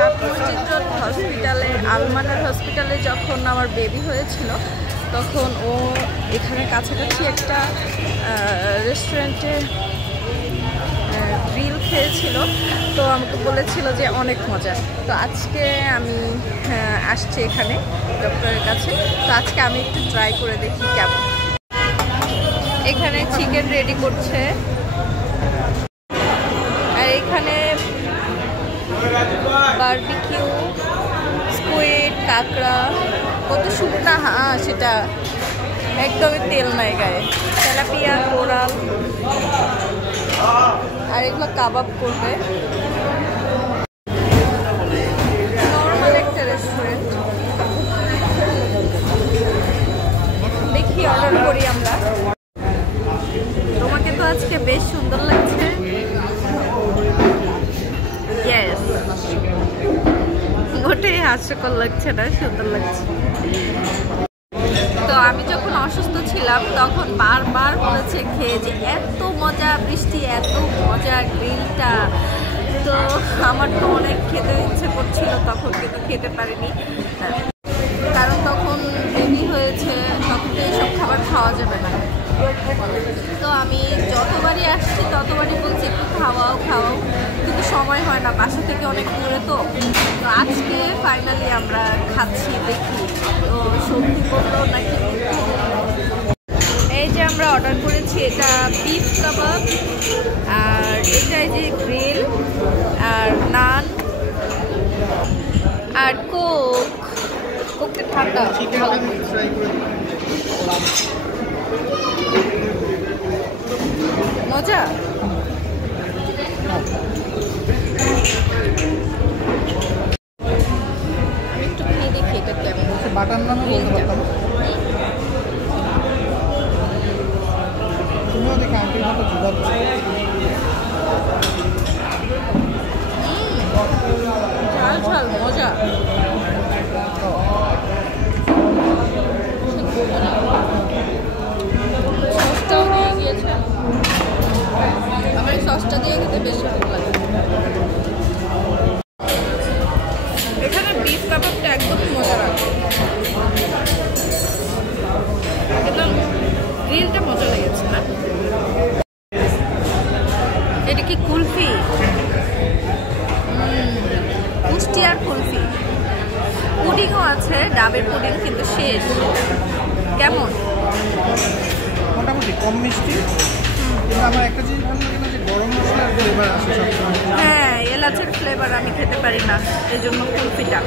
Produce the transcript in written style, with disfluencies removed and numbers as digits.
সাত মসজিদ রোড হসপিটালে, আলমানার হসপিটালে যখন আমার বেবি হয়েছিল তখন ও এখানে কাছাকাছি একটা রেস্টুরেন্টে গ্রিল খেয়েছিল, তো আমাকে বলেছিল যে অনেক মজা। তো আজকে আমি আসছি এখানে ডক্টরের কাছে, তো আজকে আমি একটু ট্রাই করে দেখি কেমন। এখানে চিকেন রেডি করছে, আর এখানে বারবিকিউ, স্কুইড, কাঁকড়া, কত শুকনা, হ্যাঁ সেটা একদমই তেল নাই গায়ে, তেলাপিয়া, কোরাল, আর এগুলো কাবাব করবে। নর্মাল একটা রেস্টুরেন্ট, দেখি অর্ডার করি আমরা। তোমাকে তো আজকে বেশ সুন্দর লাগছে। ইয়েস, মোটেই হাস্যকর লাগছে না, সুন্দর লাগছে। তো আমি যখন অসুস্থ ছিলাম তখন বারবার বলেছে খেয়ে যে এত মজা বৃষ্টি, এত মজা গ্রিলটা। তো আমার তো অনেক খেতে ইচ্ছে করছিল তখন, কিন্তু খেতে পারিনি, কারণ তখন বেবি হয়েছে, তখন তো এইসব খাবার খাওয়া যাবে না। তো আমি যতবারই আসছি ততবারই বলছি একটু খাওয়াও খাওয়াও, কিন্তু সময় হয় না, বাসা থেকে অনেক দূরে। তো আজকে ফাইনালি আমরা খাচ্ছি, দেখি তো সত্যি বললো নাকি। এই যে আমরা অর্ডার করেছি, এটা বিফ কাবাব, আর এটাই যে গ্রিল, আর নান, আর কোকটা ঠান্ডা। মজা। আমি একটু খেয়ে দেখি এটা কেমন। বাটার নানও বলতে পারতাম, তুমিও দেখে আন্টির মতো জুড়াচ্ছ। ঝাল ঝাল মজা। সসটাও দিয়ে গিয়েছে, আমার এই সসটা দিয়ে খেতে বেশি ভালো লাগে। এখানে বিফ কাবাবটা একদমই মজা লাগে, কিন্তু গ্রিলটা মজা লেগেছে না। এটা কি কুলফি? কুষ্টিয়ার কুলফি। পুডিংও আছে, ডাবের পুডিং, কিন্তু শেষ। কেমন? মোটামুটি কম মিষ্টি, কিন্তু আমার একটা জিনিস ভালো লাগে না যে গরম মশলার ফ্লেভার আসে সবসময়। হ্যাঁ, এলাচের ফ্লেভার আমি খেতে পারি না, এই জন্য কুলফিটা।